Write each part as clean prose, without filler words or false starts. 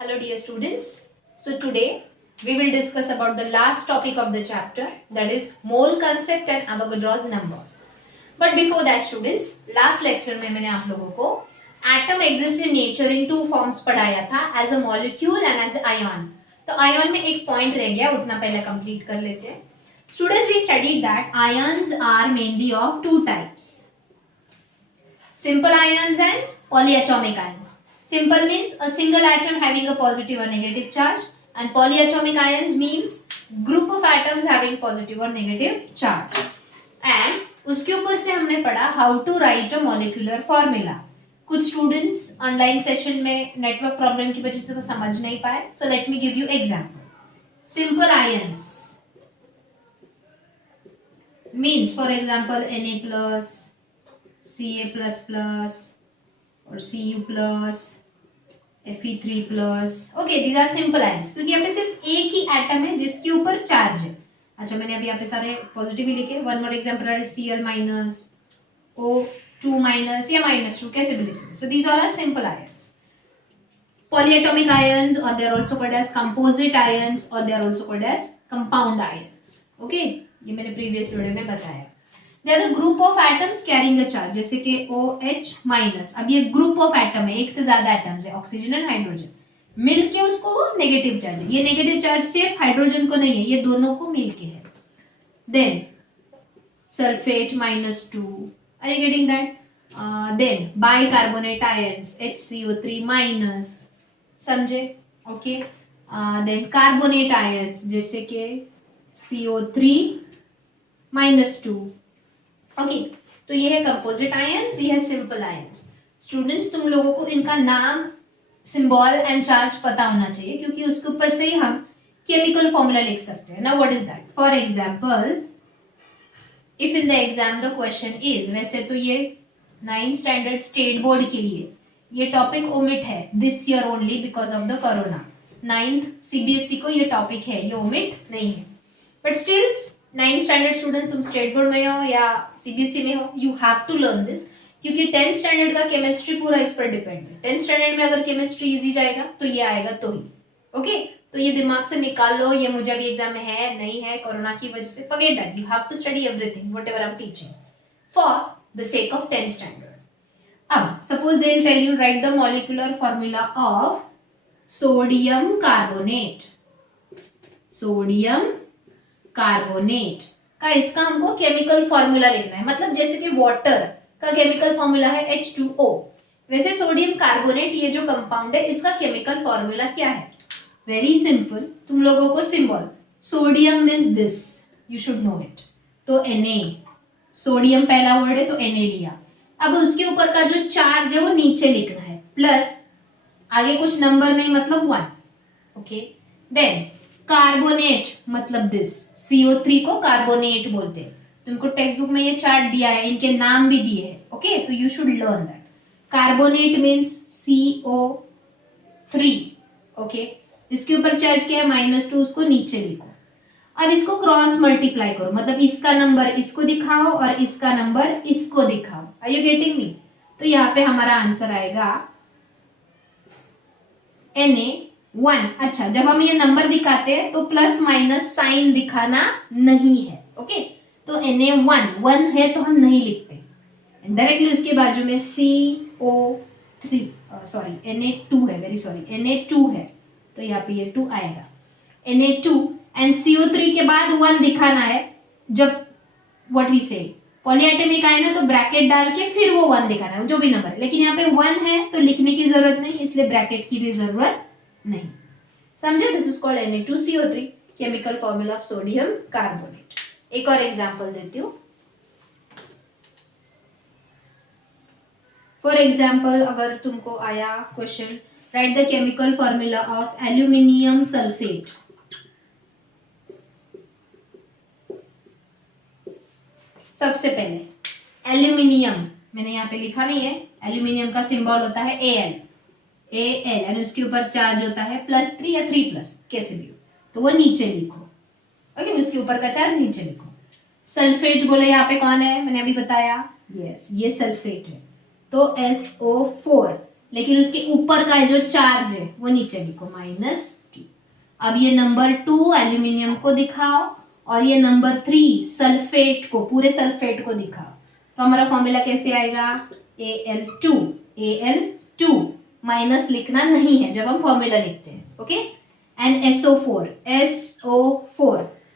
Hello dear students. So today we will discuss about the last topic of the chapter, that is mole concept and Avogadro's number. But before that students, last lecture में मैंने आप लोगों को atom exists in nature in two forms पढ़ाया था, as a molecule and as an ion. तो ion में एक point रह गया, उतना पहले complete कर लेते हैं. Students, we studied that ions are mainly of two types, simple ions and polyatomic ions. Simple means a single atom having a positive or negative charge, and polyatomic ions means group of atoms having positive or negative charge. And उसके ऊपर से हमने पढ़ा how to write a molecular formula. कुछ students online session में network problem की वजह से वो समझ नहीं पाए, so let me give you example. Simple ions means for example Na plus, Ca plus plus और Cu plus, Fe3 plus. Okay, these are simple ions. क्योंकि यहाँ पे सिर्फ एक ही एटम है जिसके ऊपर चार्ज है. अच्छा, मैंने अभी यहाँ पे सारे पॉजिटिव ही लिखे. One more example, Cl minus, O2 minus या -2, कैसे भी लिख सकते. So these all are simple ions. Polyatomic ions, or they are also called as composite ions, or they are also called as compound ions. Okay, ये मैंने previous video में बताया. They are the group of atoms carrying a charge, जैसे कि OH minus. अब ये group of atom है, एक से ज्यादा एटम्स है, ऑक्सीजन एंड हाइड्रोजन, मिलके उसको नेगेटिव चार्ज है. ये नेगेटिव चार्ज सिर्फ हाइड्रोजन को नहीं है, ये दोनों को मिलके है. Then sulphate -2, are you getting that? Then bicarbonate ions, HCO3 minus, समझे? ओके. देन कार्बोनेट आयंस जैसे कि CO3 -2. ओके, तो ये है कंपोजिट आयंस, ये है सिंपल आयंस. स्टूडेंट्स, तुम लोगों को इनका नाम, सिंबल एंड चार्ज पता होना चाहिए, क्योंकि उसके ऊपर से ही हम केमिकल फॉर्मूला लिख सकते हैं. Now what is that? For example, if in the exam the question is, वैसे तो ये 9th स्टैंडर्ड स्टेट बोर्ड के लिए ये टॉपिक ओमिट है this year only because of the corona. 9th CBSE को ये टॉपिक है, ये ओमिट नहीं है. But still 9th standard student, तुम स्टेट बोर्ड में हो या CBSE में हो, you have to learn this, क्योंकि 10th स्टैंडर्ड का केमिस्ट्री पूरा इस पर डिपेंड है. 10th स्टैंडर्ड में अगर केमिस्ट्री इजी जाएगा तो ये आएगा तो ही. ओके, तो ये दिमाग से निकाल लो, ये मुझे अभी एग्जाम में है नहीं है कोरोना की वजह से. Forget that, you have to study everything whatever I am teaching for the sake of 10th standard. अब suppose they will tell you write the molecular formula of sodium carbonate. Sodium carbonate का इसका हमको chemical formula लिखना है. मतलब जैसे कि water का केमिकल फॉर्मूला है H2O, वैसे सोडियम कार्बोनेट ये जो कंपाउंड है इसका केमिकल फॉर्मूला क्या है? Very simple. तुम लोगों को symbol, sodium means this, you should know it. तो Na, सोडियम पहला वर्ड है तो Na लिया. अब उसके ऊपर का जो चार्ज है वो नीचे लिखना है, प्लस आगे कुछ नंबर नहीं, मतलब 1. ओके. देन कार्बोनेट मतलब दिस, CO3 को कार्बोनेट बोलते हैं. तुमको टेक्स्ट बुक में ये चार्ट दिया है, इनके नाम भी दिए हैं. ओके, तो you should learn that. Carbonate means CO3. Okay, इसके ऊपर चार्ज क्या है? -2, उसको नीचे लिखो. अब इसको क्रॉस मल्टीप्लाई करो, मतलब इसका नंबर इसको दिखाओ और इसका नंबर इसको दिखाओ. Are you getting me? तो यहाँ पे हमारा आंसर आएगा Na1. अच्छा, जब हम ये नंबर दिखाते हैं तो प्लस माइनस साइन दिखाना नहीं है. ओके, तो Na1 है तो हम नहीं लिखते, डायरेक्टली उसके बाजू में CO3 Na2 है, वेरी सॉरी, Na2 है, तो यहाँ पे ये 2 आएगा. Na2 एंड CO3 के बाद 1 दिखाना है. जब व्हाट वी से पॉलीएटॉमिक आए ना, तो ब्रैकेट डाल के फिर वो 1 दिखाना है, जो भी नंबर है. लेकिन यहाँ पे 1 है तो लिखने की जरूरत नहीं, इसलिए ब्रैकेट की भी जरूरत नहीं. समझे? This is called Na2CO3, chemical formula of sodium carbonate. एक और एग्जांपल देती हूँ. फॉर एग्जांपल, अगर तुमको आया question, right the chemical formula of aluminium sulphate. सबसे पहले एल्यूमिनियम, मैंने यहाँ पे लिखा नहीं है, एल्यूमिनियम का सिंबल होता है Al एंड उसके ऊपर चार्ज होता है +3 या 3+, कैसे भी हो, तो वो नीचे लिखो. ओके, उसके ऊपर का चार्ज नीचे लिखो. सल्फेट बोले यहाँ पे कौन है? मैंने अभी बताया, यस, ये सल्फेट है, तो SO4. लेकिन उसके ऊपर का जो चार्ज है वो नीचे लिखो -2। अब ये नंबर 2 एल्यूमिनियम को दिखाओ और ये नंबर 3 सल्फेट को, पूरे सल्फेट को दिखाओ। तो हमारा फॉर्मूला कैसे आएगा? Al2 माइनस लिखना नहीं है जब हम फॉर्मूला लिखते हैं, ओके। एंड SO4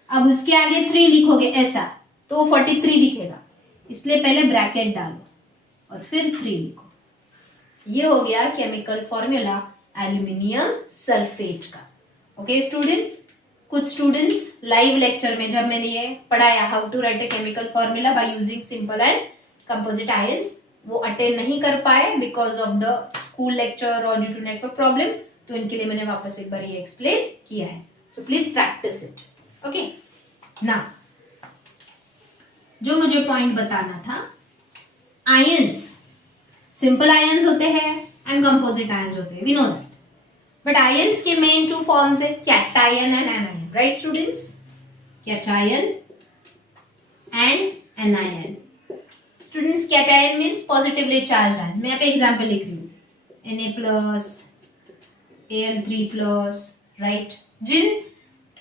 अब उसके आगे 3 लिखोगे ऐसा तो 43 दिखेगा, इसलिए पहले ब्रैकेट डालो और फिर 3 लिखो। ये हो गया केमिकल फॉर्मूला एल्यूमिनियम सल्फेट का। ओके स्टूडेंट्स, कुछ स्टूडेंट्स लाइव लेक्चर में जब मैंने ये पढ़ाया how to write a chemical formula by using simple and composite ions, वो अटेंड नहीं कर पाए because of the school lecture और ड्यू टू नेटवर्क प्रॉब्लम, तो इनके लिए मैंने वापस एक बार ये एक्सप्लेन किया है। So please practice it, okay. Now जो मुझे पॉइंट बताना था, आयंस सिंपल आयंस होते हैं एंड कंपोजिट आयंस होते हैं, we know that. But ions के मेन 2 फॉर्म्स है cation and anion, right students? Cation and anion. Students cation means positively charge ion. मैं यहाँ पे एग्जाम्पल लिख रही हूँ, Na+, Al3+, राइट। जिन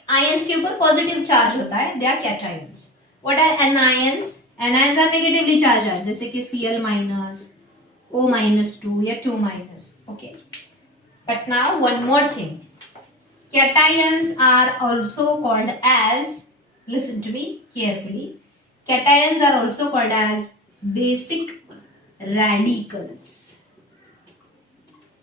आयंस के ऊपर पॉजिटिव चार्ज होता है they are cations. What are anions? Anions are negatively charge ion, जैसे कि Cl-, O-2 या 2-, okay. But now one more thing, cations are also called as, listen to me carefully, cations are also called as basic radicals।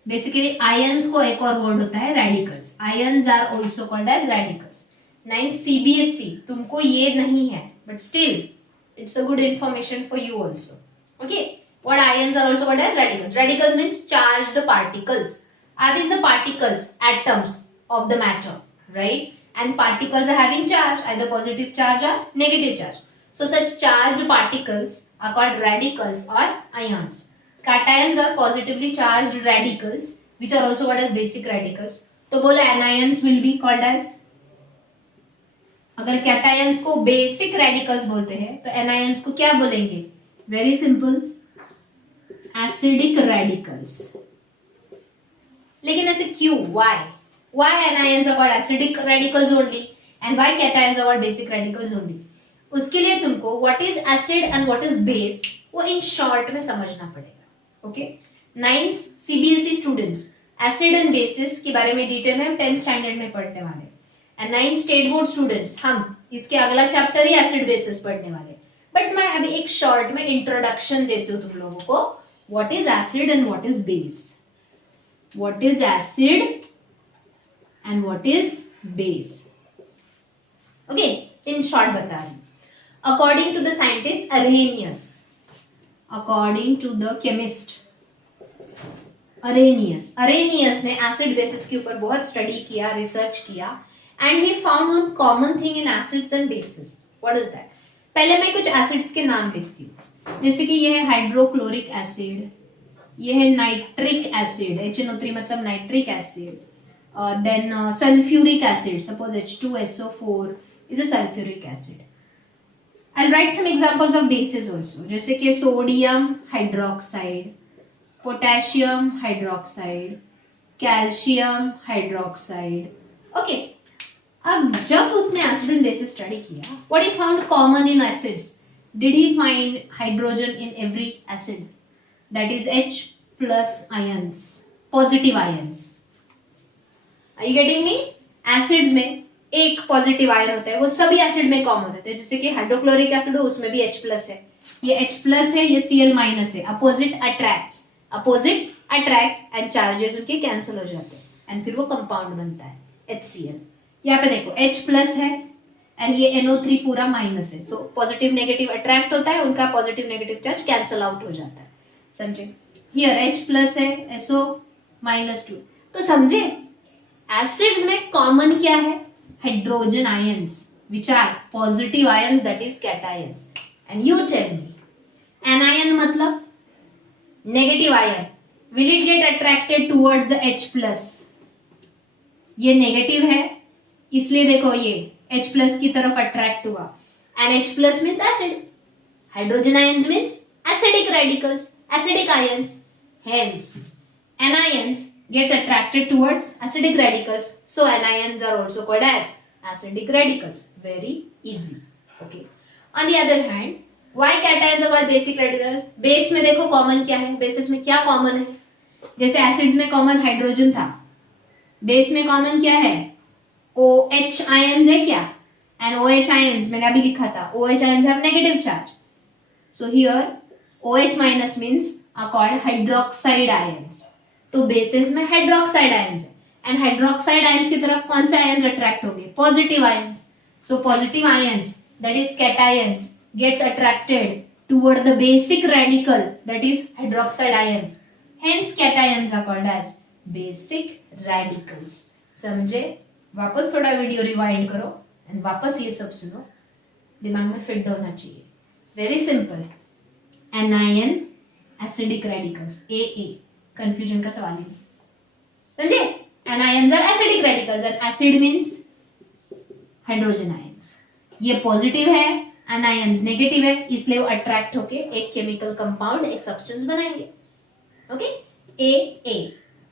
Basically ions को एक और word होता है radicals. Ions are also called as radicals. 9 CBSE तुमको ये नहीं है, but still it's a good information for you also, okay. What ions are also called as radicals? Radicals means charged particles. Are these the particles, atoms of the matter, right? And particles are having charge, either positive charge or negative charge. So such charged particles are called radicals or ions. Cations are positively charged radicals, which are also called as basic radicals. तो बोला anions will be called as, अगर cations को basic radicals बोलते हैं तो anions को क्या बोलेंगे? Very simple, acidic radicals। लेकिन ऐसे क्यों? Why? Why anions are called acidic radicals only and why cations are called basic radicals only? उसके लिए तुमको what is acid and what is base वो in short में समझना पड़ेगा, okay? 9 CBSE students acid and bases के बारे में डिटेल में हम 10th स्टैंडर्ड में पढ़ने वाले, and 9 स्टेट बोर्ड स्टूडेंट्स हम इसके अगला चैप्टर ही एसिड बेसिस पढ़ने वाले। बट मैं अभी एक शॉर्ट में इंट्रोडक्शन देती हूँ तुम लोगों को, what is acid and what is base, what is acid and what is base, okay? in short बता रही हूँ। according to the scientist Arrhenius, according to the chemist Arrhenius ने एसिड बेसिस के ऊपर बहुत स्टडी किया, रिसर्च किया, and he found one common thing in acids and bases. what is that? पहले मैं कुछ एसिड्स के नाम लिखती हूँ, जैसे कि ये है हाइड्रोक्लोरिक एसिड, ये है नाइट्रिक एसिड, HNO3 मतलब nitric acid, then sulfuric acid, suppose H2SO4 is a sulfuric acid. I'll write some examples of bases also, जैसे कि sodium hydroxide, potassium hydroxide, calcium hydroxide, okay? अब जब उसने acid and bases study किया, what he found common in acids? Did he find hydrogen in every acid? That is H+ ions, positive ions. Are you getting me? Acids में एक positive ion होता है, वो सभी एसिड में common होते हैं, जैसे कि हाइड्रोक्लोरिक एसिड हो उसमें भी H+ है, ये H+ है, ये Cl- है। अपोजिट अट्रैक्ट्स एंड चार्जेस उनके कैंसिल हो जाते हैं एंड फिर वो कंपाउंड बनता है HCl। यहाँ पे देखो H+ है एंड ये NO3 पूरा माइनस है, सो पॉजिटिव नेगेटिव अट्रैक्ट होता है, उनका positive negative charge cancel out हो जाता है, समझे? हियर H+ है, SO-2, तो समझे एसिड्स में कॉमन क्या है? Hydrogen ions which are positive ions, that is cations. and you tell me anion मतलब negative ion, will it get attracted towards the H+? ये नेगेटिव है इसलिए देखो ये H+ की तरफ अट्रैक्ट हुआ, and H+ means acid, hydrogen ions means acidic radicals, acidic ions, hence anions gets attracted towards acidic radicals, so anions are also called as acidic radicals. Very easy. Okay. On the other hand, why cations are called basic radicals? Base में देखो common क्या है, basis में क्या common है? जैसे acids में common hydrogen था, बेस में कॉमन क्या है? OH आयंस है क्या? एंड OH आयंस मैंने अभी लिखा था, OH ions have negative charge. So here OH minus means are called hydroxide ions. तो बेसिस में हाइड्रोक्साइड आयंस है, एंड हाइड्रोक्साइड आयंस की तरफ कौन से आयंस अट्रैक्ट होंगे? Positive ions. So positive ions that is cations gets attracted toward the basic radical that is hydroxide ions. Hence cations are called as basic radicals. समझे? वापस थोड़ा video rewind करो and वापस ये सब सुनो, दिमाग में फिट होना चाहिए. Very simple. Anion acidic radicals, AA. Confusion का सवाल ही नहीं. समझे? Anions are acidic radicals and acid means hydrogen ions. ये पॉजिटिव है, एनायंस नेगेटिव है, इसलिए वो अट्रैक्ट होके एक केमिकल कंपाउंड, एक सब्सटेंस बनाएंगे. Okay. AA.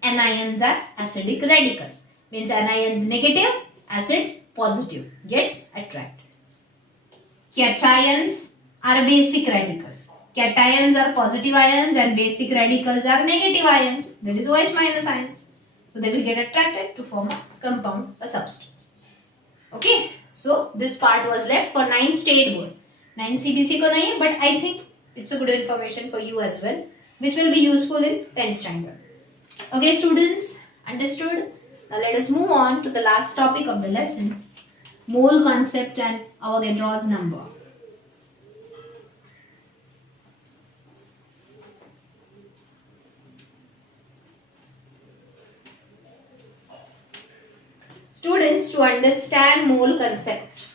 Anions are acidic radicals means anions negative, acids positive, gets attracted. Cations are basic radicals. Cations are positive ions and basic radicals are negative ions, that is OH minus ions. So they will get attracted to form a compound, a substance. Okay. So this part was left for 9 state board. 9 CBC को नहीं है, but I think it's a good information for you as well, which will be useful in 10th standard. Okay students, understood? Now let us move on to the last topic of the lesson, mole concept and Avogadro's number. Students, to understand mole concept,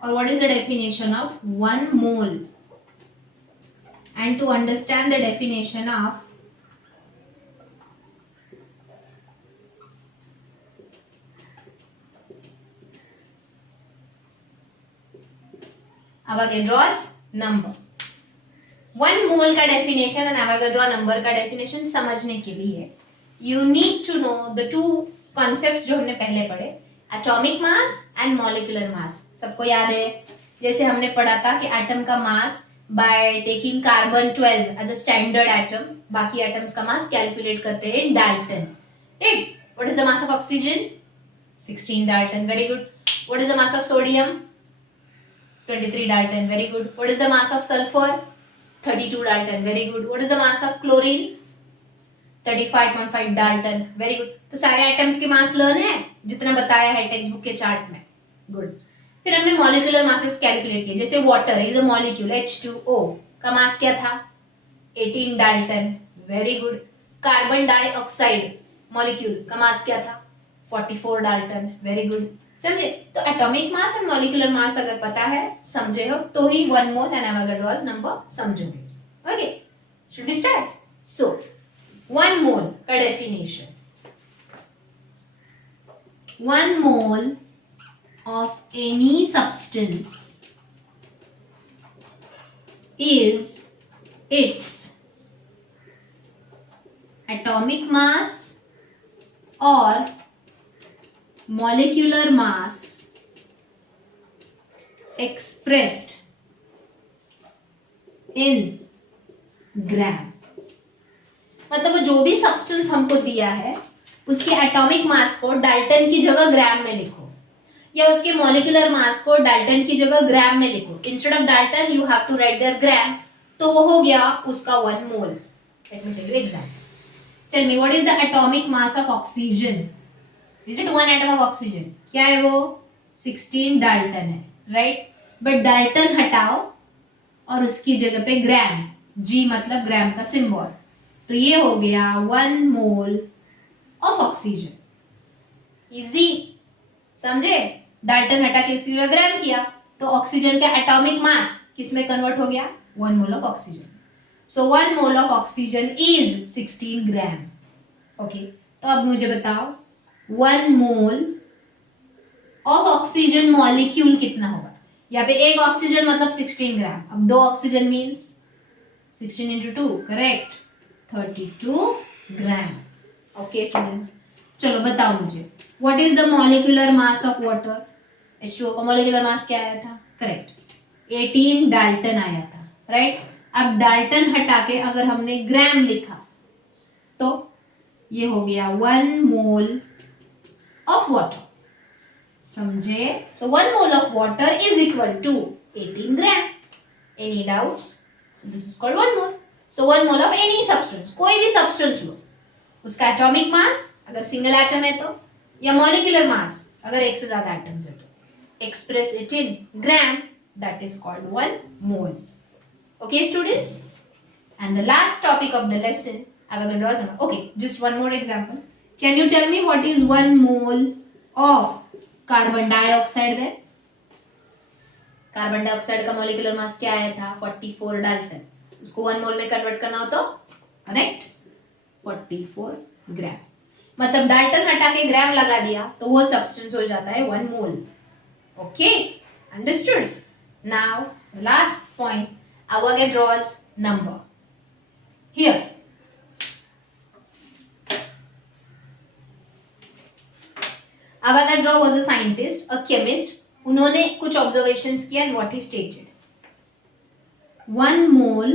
or what is the definition of 1 mole, and to understand the definition of Avogadro's number. 1 mole का definition and Avogadro number का definition समझने के लिए you need to know the two concepts जो हमने पहले पढ़े, atomic mass and molecular mass. सबको याद है? जैसे हमने पढ़ा था कि एटम का मास by taking carbon 12 as a standard atom, बाकी एटम्स का मास कैलकुलेट करते हैं Dalton. Right? What is the mass of oxygen? 16 Dalton. Very good. What is the mass of sodium? 23 Dalton. Very good. What is the mass of sulfur? 32 Dalton. Very good. What is the mass of chlorine? 35.5 Dalton. Very good. तो सारे atoms के मास learn है जितना बताया है text book के chart में. Good. फिर हमने मॉलिक्यूलर मासेस कैलकुलेट किए. जैसे water is a molecule H2O का मास क्या था? 18 Dalton. Very good. Carbon dioxide molecule का मास क्या था? 44 Dalton. Very good. समझे? तो atomic mass and molecular mass अगर पता है, समझे हो, तो ही 1 मोल एंड एवोगाड्रोस नंबर समझोगे. Okay. Should we start? So 1 mole का definition. 1 mole of any substance is its atomic mass or molecular mass expressed in ग्राम. मतलब जो भी सब्सटेंस हमको दिया है उसके एटॉमिक मास को डाल्टन की जगह ग्राम में लिखो, या उसके मॉलिक्यूलर मास को डाल्टन की जगह ग्राम में लिखो. Instead of Dalton you have to write there gram, तो वो हो गया उसका 1 mole. Let me tell you example. Tell me what is the atomic mass of oxygen? Is it 1 atom of oxygen? क्या है वो? 16 डाल्टन है. राइट. बट डाल्टन हटाओ और उसकी जगह पे ग्राम, जी मतलब ग्राम का सिंबल, तो ये हो गया 1 मोल ऑफ ऑक्सीजन. इजी. समझे? डाल्टन हटा के उसकी जगह ग्राम किया तो ऑक्सीजन का एटॉमिक मास किस में कन्वर्ट हो गया? 1 mole of oxygen. So 1 mole of oxygen is 16 gram. Okay. तो अब मुझे बताओ 1 मोल ऑफ ऑक्सीजन मॉलिक्यूल कितना होगा? यहाँ पे एक ऑक्सीजन मतलब 16 ग्राम. अब 2 ऑक्सीजन मीन्स 16 into 2, करेक्ट, 32 ग्राम। ओके स्टूडेंट्स, चलो बताओ मुझे, what is the molecular mass of water? H2O का मॉलिक्यूलर मास क्या आया था? करेक्ट, 18 डाल्टन आया था, राइट। अब डाल्टन हटा के अगर हमने ग्राम लिखा तो ये हो गया 1 मोल ऑफ वाटर, समझे? So 1 mole of water is equal to 18 gram. Any doubts? So this is called 1 mole. So 1 mole of any substance, कोई भी सब्सटेंस लो, उसका एटॉमिक मास अगर सिंगल एटम है तो, या मॉलिक्यूलर मास अगर एक से ज्यादा एटम्स है तो, express it in gram, that is called 1 mole. Okay students, and the last topic of the lesson, Avogadro's number. Okay, just one more example. Can you tell me what is 1 mole of carbon dioxide then? Carbon dioxide का molecular mass क्या आया था? 44 Dalton. उसको 1 मोल में convert करना हो तो correct 44 ग्राम। मतलब डाल्टन हटा के ग्राम लगा दिया तो वो सब्सटेंस हो जाता है 1 मोल। Okay, understood? Now, last point, Avogadro's number. Here, Avogadro was a scientist, a chemist. उन्होंने कुछ observations किया and what he stated. 1 mole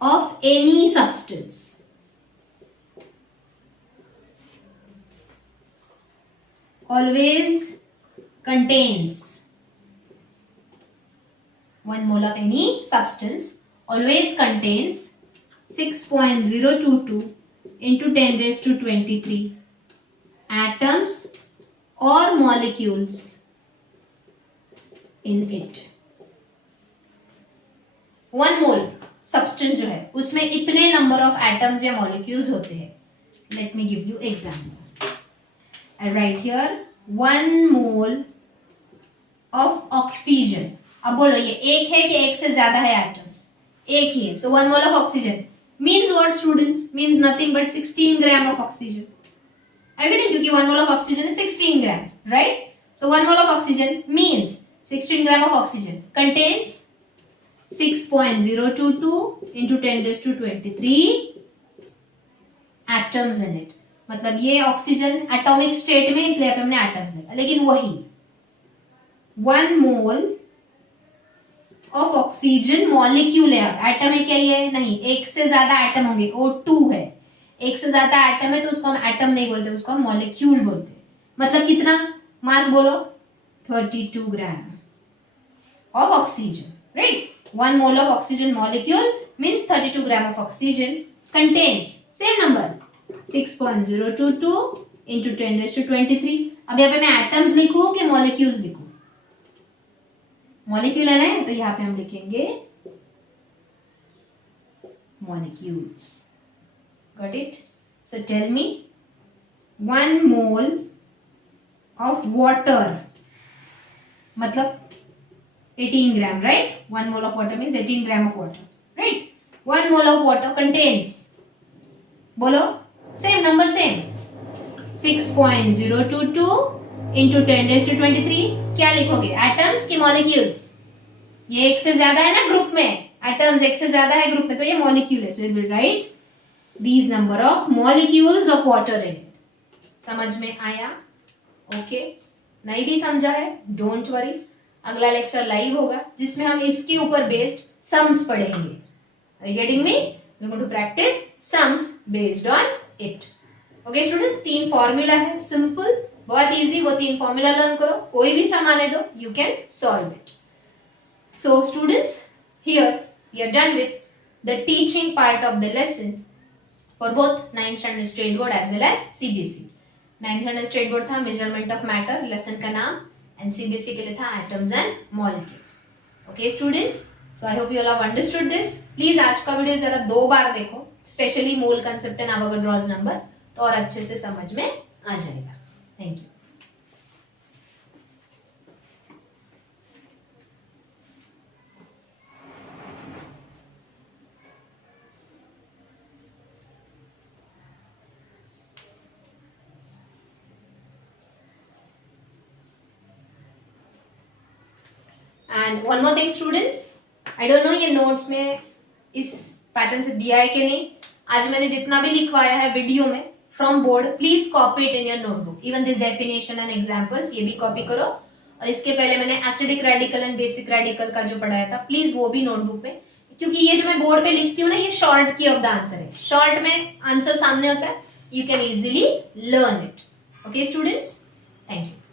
of any substance always contains 1 mole of any substance always contains 6.022 into 10 raised to 23 atoms or molecules in it. 1 mole substance जो है उसमें इतने number of atoms या molecules होते हैं. Let me give you example. I write here 1 mole of oxygen. अब बोलो ये एक है कि एक से ज्यादा है एटम्स? एक ही है. So 1 mole of oxygen means what students? Means nothing but 16 gram of oxygen. Evident क्योंकि 1 mole of oxygen is 16 gram, right? So 1 mole of oxygen means 16 gram of oxygen contains 6.022 into 10 raised to 23 atoms in it. मतलब ये oxygen atomic state में इसलिए हमने atoms लिखा, लेकिन वही 1 mole of oxygen molecule है. एटम है क्या? ये नहीं, एक से ज्यादा एटम होंगे. O2 है, एक से ज्यादा एटम है तो उसको हम एटम नहीं बोलते, उसको हम मॉलिक्यूल बोलते हैं. मतलब कितना मास बोलो? 32 gram of oxygen, right? 1 mole of oxygen molecule means 32 gram of oxygen contains same number 6.022 into 10 raised to 23. अब यहाँ पे मैं एटम्स लिखूं कि मॉलिक्यूल्स लिखूं? मॉलिक्यूल है ना, तो यहाँ पे हम लिखेंगे molecules. Got it? So tell me 1 mole of water मतलब 18 gram, right? 1 mole of water means 18 gram of water, right? 1 mole of water contains, बोलो same number, same 6.022 into 10 raised to 23. क्या लिखोगे? एटम्स की मॉलिक्यूल्स? ये एक से ज्यादा है ना ग्रुप में, एटम्स एक से ज्यादा है ग्रुप में, तो ये मॉलिक्यूल है. So we will write these number of molecules of water in it. समझ में आया? ओके. नहीं भी समझा है डोंट वरी, अगला लेक्चर लाइव होगा जिसमें हम इसके ऊपर बेस्ड सम्स पढ़ेंगे. Are you getting me? We're going to practice sums based on it. Okay students, 3 formula है, सिंपल, बहुत इजी. वो 3 फॉर्मूला लर्न करो, कोई भी सम आने दो, you can solve it. So students, here we are done with the teaching part of the lesson for both 9th standard state board as well as CBSE. 9th standard state board था measurement of matter, lesson का नाम, and CBSE के लिए था atoms and molecules. Okay students, so I hope you all have understood this. Please आज का video जरा 2 बार देखो, specially mole concept and Avogadro's number, तो और अच्छे से समझ में आ जाएगा. Thank you. And one more thing students, I don't know ये नोट्स में इस पैटर्न से दिया है कि नहीं, आज मैंने जितना भी लिखवाया है वीडियो में from board, please copy it in your notebook. Even this definition and examples, ये भी कॉपी करो। और इसके पहले मैंने acidic radical and basic radical का जो पढ़ाया था, प्लीज वो भी नोटबुक पे, क्योंकि ये जो मैं बोर्ड पे लिखती हूँ ना, ये शॉर्ट की ऑफ द आंसर है। शॉर्ट में आंसर सामने होता है, you can easily learn it. Okay students, thank you.